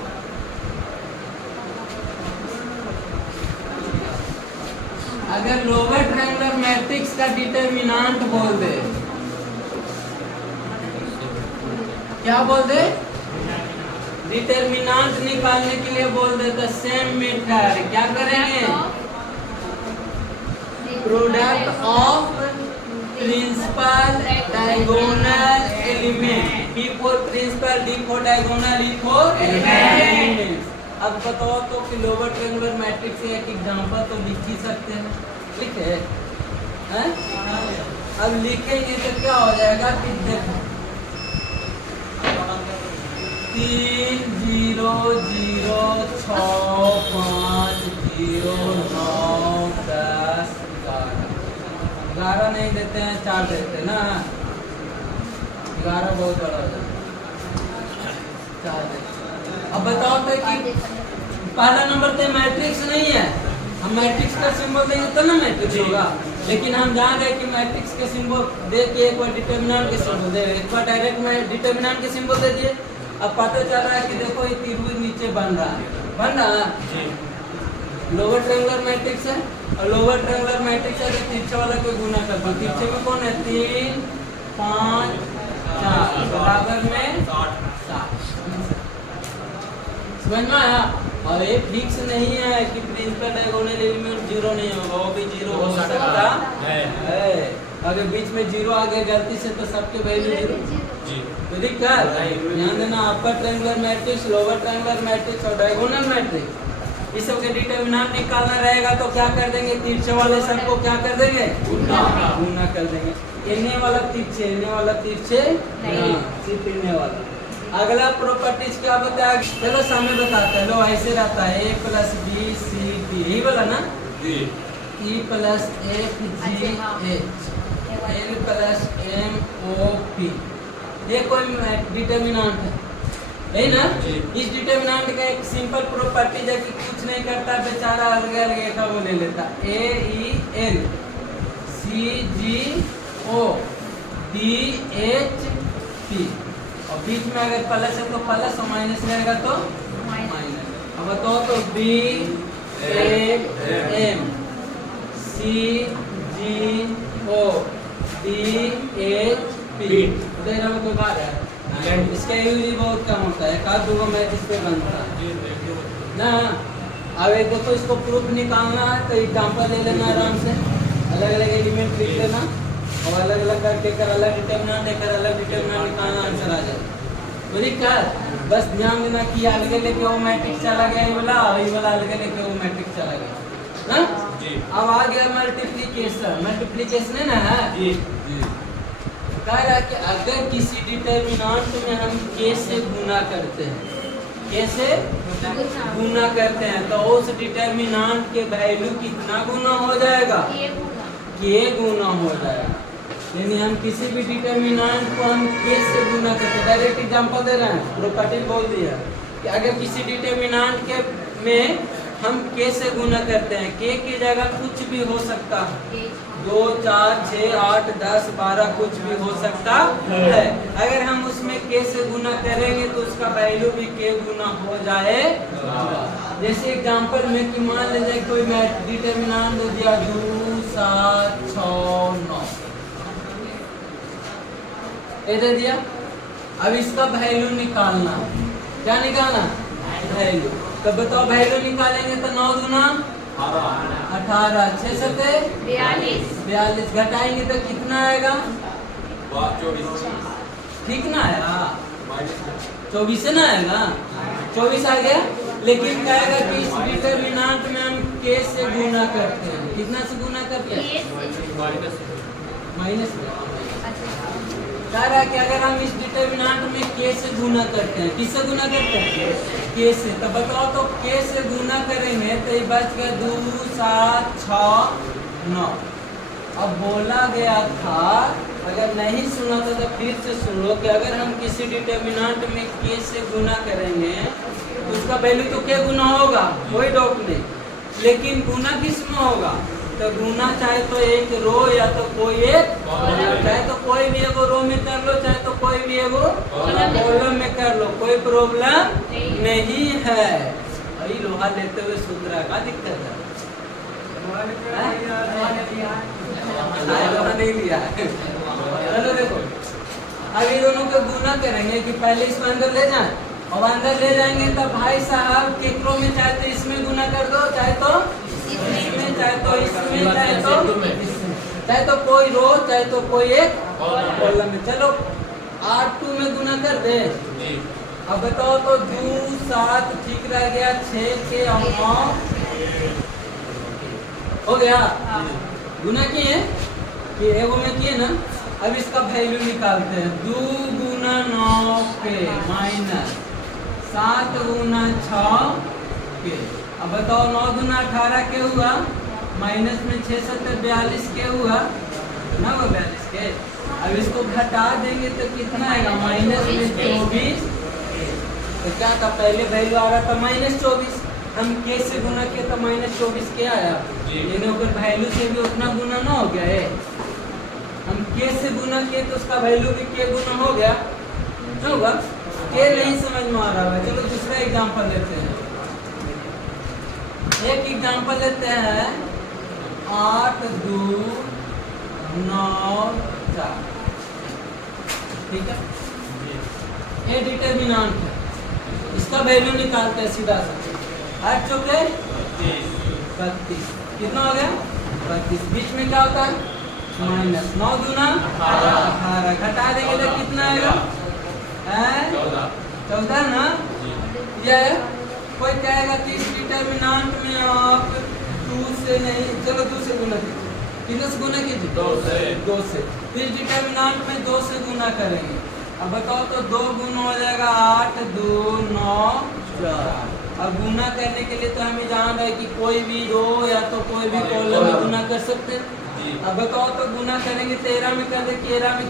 अगर लोअर ट्रायंगुलर मैट्रिक्स का डिटर्मिनेंट बोल दे, क्या बोल दे, डिटर्मिनेंट निकालने के लिए बोल दे तो सेम मेथड क्या करेंगे, product of principal diagonal element, P for principal, D for diagonal, E for element. अब बताओ तो कि लोअर ट्रायंगुलर मैट्रिक्स से एक एग्जांपल तो लिख ही सकते हैं, लिखे हैं? अब लिखेंगे तो क्या हो जाएगा कि देखो 3 0 0 6 5 0 9 10 11 नहीं देते हैं, 4 देते हैं ना, 11 बहुत बड़ा हो जाता है, 4 देते। अब बताओ तो कि पहला नंबर तो मैट्रिक्स नहीं है, हम मैट्रिक्स का सिंबल देंगे तो ना मैट्रिक्स होगा, लेकिन हम जान रहे हैं कि मैट्रिक्स के सिंबल दे के एक बार डिटर्मिनेंट के सिंबल दे, एक बार डायरेक्ट में डिटर्मिनेंट के सिंबल दे दिए। अब पता चल रहा है कि देखो ये त्रिभुज नीचे बन रहा है लोअर ट्रायंगुलर मैट्रिक्स है, और लोअर ट्रायंगुलर मैट्रिक्स है तो तिरछे वाला कोई गुना कर दो। तिरछे में कौन है 3 5 4 बराबर में 60। समझ में आया? और ये फिक्स नहीं है कि प्रिंसिपल डायगोनल एलिमेंट 0 नहीं होगा, वो भी 0 हो सकता है। अगर बीच में 0 आ गया गलती से तो सबके वैल्यू 0 तो दिक्कत। ध्यान देना, अपर triangular matrix, lower triangular matrix और डायगोनल मैट्रिक्स इस सब के डिटर्मिनेंट निकालना रहेगा तो क्या कर देंगे, तिरछे वाले सबको क्या कर देंगे, गुना कर देंगे। इन्ने वाला तिरछे, इन्ने वाला तिरछे, सिर्फ इन्ने वाला। अगला प्रॉपर्टीज क्या बताया, चलो समय बताते हैं। लो ऐसे रहता है a plus B C D, यही वाला ना, e plus F G H L plus M O P, ये कोई डिटर्मिनेंट है ना। इस डिटर्मिनेंट का एक सिंपल प्रॉपर्टी है कि कुछ नहीं करता बेचारा, अलग अलग का वो ले लेता, ए E L C G O D H P, और बीच में अगर प्लस है तो प्लस और माइनस रहेगा तो माइनस। अब बताओ तो B A M C G O D H P, तेरा में कोई बात है इसका यूज बहुत कम होता है, एक दो मैच इस पे बनता है ना। अब एक देखो इसको प्रूफ निकालना है तो एग्जाम्पल ले लेना आराम से, अलग अलग एलिमेंट लिख लेना और अलग अलग करके कर अलग डिटर्मिनेंट देकर अलग डिटर्मिनेंट निकालना, आंसर आ जाएगा। तो दिक्कत बस ध्यान देना कि अलग लेके वो मैट्रिक्स चला गया, ये वाला और ये वाला अलग लेके वो मैट्रिक्स चला गया ना। अब आ गया मल्टीप्लिकेशन, मल्टीप्लिकेशन है ना। कह रहा है कि अगर किसी डिटर्मिनेंट में हम k से गुना करते हैं, k से गुना करते हैं तो उस डिटर्मिनेंट के वैल्यू कितना गुना हो जाएगा, k गुना हो जाएगा। यानी हम किसी भी डिटर्मिनेंट को हम k से गुना करते हैं। डायरेक्ट एग्जांपल दे रहे हैं, प्रॉपर्टी बोल दिया कि अगर किसी डिटर्मिनेंट के में हम k से गुना करते हैं, k की जगह कुछ भी हो सकता है, 2 4 6 8 10 12 कुछ भी हो सकता है। अगर हम उसमें k से गुना करेंगे तो उसका वैल्यू भी k गुना हो जाएगा। जैसे एग्जांपल में कि मान लीजिए कोई डिटर्मिनेंट दे दिया 2 7 6 9, ये दे दिया। अब इसका वैल्यू निकालना, क्या निकालना, वैल्यू। तो बताओ वैल्यू निकालेंगे तो 9 गुना 18 6 सते 42, घटाएंगे तो कितना आएगा, 24, ठीक ना आएगा, 24 ना आएगा, 24 आ गया। लेकिन कहेगा कि इस डिटर्मिनेंट में हम k से गुना करते हैं, कितना से गुना करते हैं, माइनस में। कह रहा है कि अगर हम इस डिटर्मिनेंट में k से गुना करते हैं, किससे गुना करते हैं, k से। तो बताओ तो k से गुना करेंगे तो ये बच गया 2 7 6 9। अब बोला गया था, अगर नहीं सुना था तो फिर से सुन लो कि अगर हम किसी डिटर्मिनेंट में k से गुना करेंगे तो उसका वैल्यू तो k गुना होगा, कोई डाउट नहीं। लेकिन गुना किस में होगा, तो गुना चाहे तो एक रो या तो कोई एक, चाहे तो कोई भी एगो रो में कर लो, चाहे तो कोई भी एगो कॉलम में कर लो, कोई प्रॉब्लम नहीं है। अभी लोहा लेते हुए सूत्र का दिक्कत है, लोहा नहीं लिया। चलो देखो, अब ये दोनों को गुना करेंगे कि पहले इसको अंदर ले जाए, और अंदर ले जाएंगे तो भाई साहब केकरो में चाहे तो इसमें गुना कर दो, चाहे तो इसमें, चाहे तो इसमें, चाहे तो कोई रो, चाहे तो कोई एक कॉलम में। चलो 8 2 में गुना कर दे। अब बताओ तो 2 7 ठीक रह गया, 6 के 9 हो गया। गुना किए कि एगो में किए ना। अब इसका वैल्यू निकालते हैं, 2 गुना 9 के माइनस 7 गुना 6 के। अब बताओ 9 गुना 18 के हुआ, माइनस में 6 7 42 के हुआ ना, वो 42 के। अब इसको घटा देंगे तो कितना आएगा, माइनस में 24। तो क्या था, पहले वैल्यू आ रहा था माइनस 24, हम के से गुना किया तो -24 क्या आया, जी। यानी अगर वैल्यू से भी उतना गुना ना हो गया है। हम के से गुना किए तो उसका वैल्यू भी के गुना हो गया, नहीं होगा? के नहीं समझ में आ रहा है, चलो दूसरा एग्जांपल लेते हैं। एक एग्जांपल लेते हैं 8 2 9 4, ठीक है? ये डिटर्मिनेंट है, इसका वैल्यू निकालते हैं सीधा सा। 8 चौके 32, कितना हो गया 32, बीच में क्या होता है माइनस, 9 दूना 18, घटा देंगे तो कितना आएगा 14 ना। ये कोई कहेगा कि इस डिटर्मिनेंट में आप 2 से नहीं, चलो 2 से गुना कीजिए, कितने से गुना कीजिए 2 से, फिर डिटर्मिनेंट में 2 से गुना करेंगे। अब बताओ तो 2 गुना हो जाएगा 8 2 9 4। अब गुना करने के लिए तो हमें जान रहे कि कोई भी रो या तो कोई भी कॉलम में गुना कर सकते हैं। अब बताओ तो गुना करेंगे 13 में कर दे, 13 में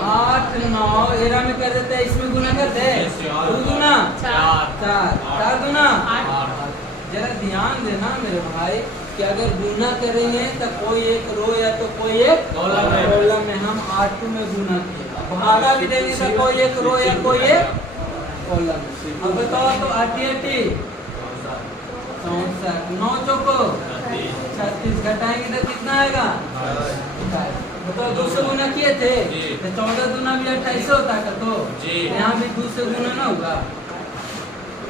8 9 13 में कर देते हैं, इसमें गुना कर दे 2 गुना 4 गुना 8। जरा ध्यान देना मेरे भाई कि अगर गुना करेंगे तो कोई एक रो या तो कोई एक कॉलम में हम 8 में गुना किया, भागा भी देंगे तो कोई एक रो या कोई एक कॉलम। अब बताओ तो 8 64, 9 चौको 36, घटाएंगे तो कितना आएगा, बताओ 2 से गुना किए थे तो 14 गुना भी 28 होता है, तो यहाँ भी 2 से गुना ना होगा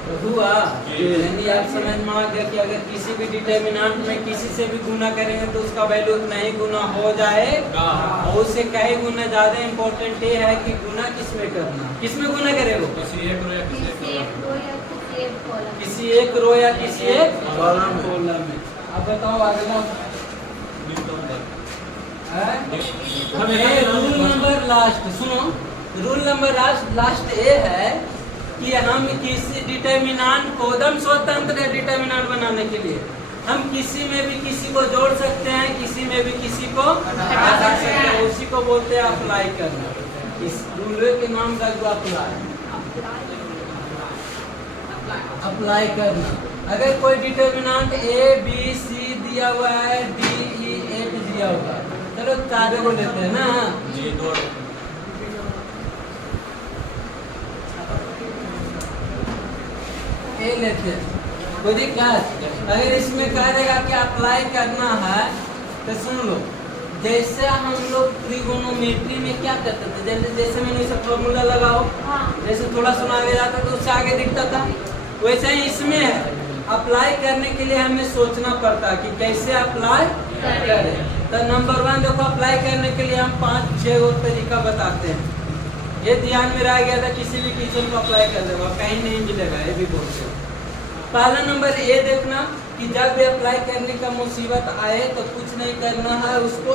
तो हुआ। यानी आप समझ में आ गया कि अगर किसी भी डिटर्मिनेंट में किसी से भी गुना करेंगे तो उसका वैल्यू उतना ही गुना हो जाएगा, और उससे कई गुना ज्यादा इम्पोर्टेंट ये है कि गुना किसमें करना, किसमें गुना करेगा, किसी एक रो या किसी एक कॉलम में। अब बताओ अगला रूल नंबर लास्ट, सुनो रूल नंबर लास्ट ये है कि हम किसी डिटर्मिनेंट को एकदम स्वतंत्र है डिटर्मिनेंट बनाने के लिए हम किसी में भी किसी को जोड़ सकते हैं, किसी में भी किसी को हटा सकते हैं, उसी को बोलते हैं अप्लाई करना। इस रूल के नाम का जो अप्लाई करना। अगर कोई डिटर्मिनेंट A B C दिया हुआ है, D E F दिया हुआ है, चलो चारों को लेते हैं ना जी, दो ए लेते हैं, कोई दिक्कत? अगर इसमें कह देगा कि अप्लाई करना है तो सुन लो, जैसे हम लोग ट्रिगोनोमेट्री में क्या करते थे, जैसे मैंने इसे फॉर्मूला लगाओ, जैसे थोड़ा सुना आगे जाता तो उससे आगे दिखता था, वैसे ही इसमें है। अप्लाई करने के लिए हमें सोचना पड़ता है कि कैसे अप्लाई करें। तो नंबर 1 देखो, अप्लाई करने के लिए हम 5-6 तरीका बताते हैं। ये ध्यान में रह गया था, किसी भी क्वेश्चन को अप्लाई कर देगा, कहीं नहीं मिलेगा, ये भी बोलते हैं। पहला नंबर ये देखना कि जब भी अप्लाई करने का मुसीबत आए तो कुछ नहीं करना है, उसको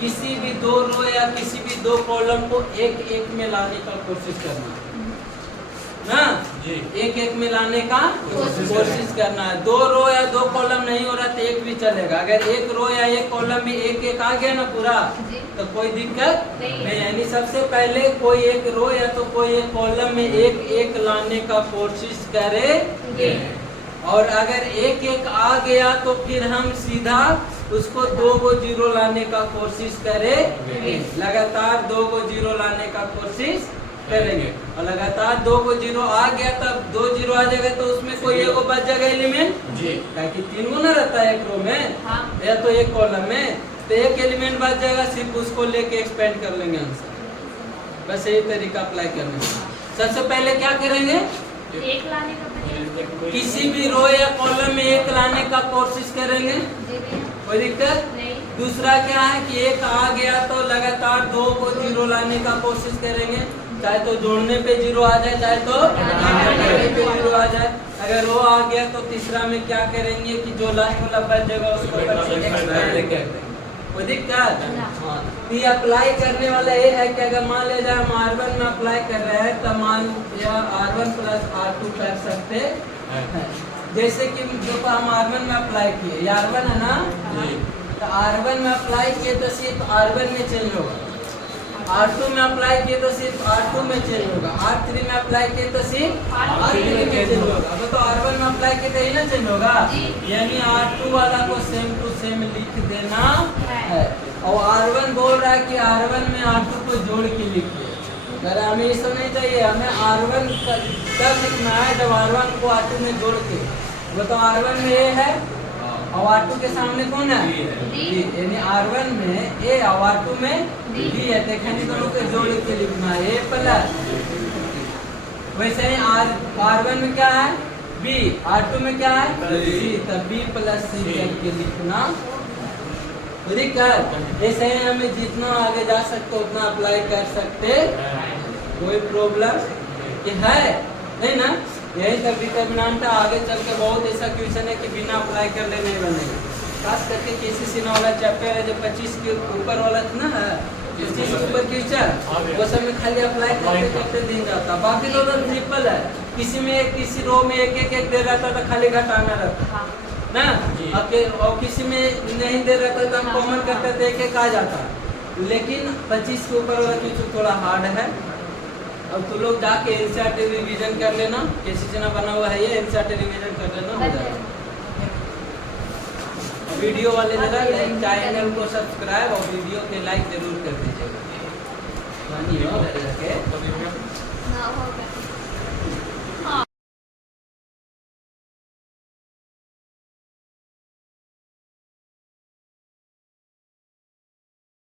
किसी भी 2 रो या किसी भी 2 कॉलम को एक में लाने का कोशिश करना ना जी, एक में लाने का कोशिश करना है। 2 रो या 2 कॉलम नहीं हो रहा तो 1 भी चलेगा। अगर 1 रो या 1 कॉलम में एक आ गया ना पूरा तो कोई दिक्कत नहीं। यानी सबसे पहले कोई एक रो या तो कोई एक कॉलम में एक लाने का कोशिश करे, और अगर एक आ गया तो फिर हम सीधा उसको 2 को 0 लाने का कोशिश करें, लगातार 2 को 0 लाने का कोशिश करेंगे। और लगातार 2 को 0 आ गया तब 2 0 आ जाएगा तो उसमें कोई एक बच जाएगा एलिमेंट जी, ताकि 3 गुना रहता है एक रो में या तो एक कॉलम में, तो एक एलिमेंट बच जाएगा, सिर्फ उसको लेके एक्सपेंड कर लेंगे आंसर। बस यही तरीका अप्लाई करने का। सबसे पहले क्या करेंगे, एक लाने का किसी भी रो या कॉलम में 1 लाने का कोशिश करेंगे, कोई दिक्कत नहीं। दूसरा क्या है कि 1 आ गया तो लगातार 2 को 0 लाने का कोशिश करेंगे, चाहे तो जोड़ने पे 0 आ जाए, चाहे तो घटाने पे 0 आ जाए। अगर रो आ गया तो तीसरा में क्या करेंगे कि जो लास्ट वाला बच जाएगा उसको एक्सपेंड कर देंगे, कोई दिक्कत। ये अप्लाई करने वाला ये है कि अगर मान ले जाए हम R1 में अप्लाई कर रहे हैं तो मान या R1 + R2 कर सकते हैं। जैसे कि देखो हम R1 में अप्लाई किए, ये R1 है ना, तो R1 में अप्लाई किए तो सिर्फ R1 में चेंज होगा, R2 में अप्लाई किए तो सिर्फ R2 में चेंज होगा, R3 में अप्लाई किए तो सिर्फ R3 में चेंज होगा। अब तो R1 में अप्लाई किए तो ही ना चेंज होगा, यानी R2 वाला को सेम टू सेम लिख देना है। और R1 बोल रहा है कि R1 में R2 को जोड़ के लिखिए, अगर हमें ये सब नहीं चाहिए, हमें R1 तब लिखना है जब R1 को R2 में जोड़ के। वो तो R1 में A है और R2 के सामने कौन है, D, यानी R1 में A और R2 में D है, देखेंगे दोनों को जोड़ के लिखना है A प्लस। वैसे ही R1 में क्या है B, R2 में क्या है C, तब B प्लस C करके लिखना। ठीक है, ऐसे ही हमें जितना आगे जा सकते उतना अप्लाई कर सकते, कोई प्रॉब्लम है नहीं ना। यही सब डिटर्मिनेंट आगे चल के बहुत ऐसा क्वेश्चन है कि बिना अप्लाई कर ले नहीं बनेगा। खास करके केसीसी वाला चैप्टर है जो 25 के ऊपर वाला था ना, 25 के ऊपर क्वेश्चन, वो सब में खाली अप्लाई करते करते दिन जाता। बाकी तो ट्रिपल है, किसी रो में एक एक दे रहता था, खाली घटाना रहता ना, और किसी में नहीं दे रहता तो हम कॉमन करते थे, एक एक आ जाता। लेकिन 25 के ऊपर वाला क्वेश्चन थोड़ा हार्ड है। अब तुम लोग जाके एनसीईआरटी रिवीजन कर लेना, केसीसी ना बना हुआ है ये, एनसीईआरटी रिवीजन कर लेना, हो जाएगा। वीडियो वाले जरा चैनल को सब्सक्राइब और वीडियो के लाइक जरूर कर दीजिएगा।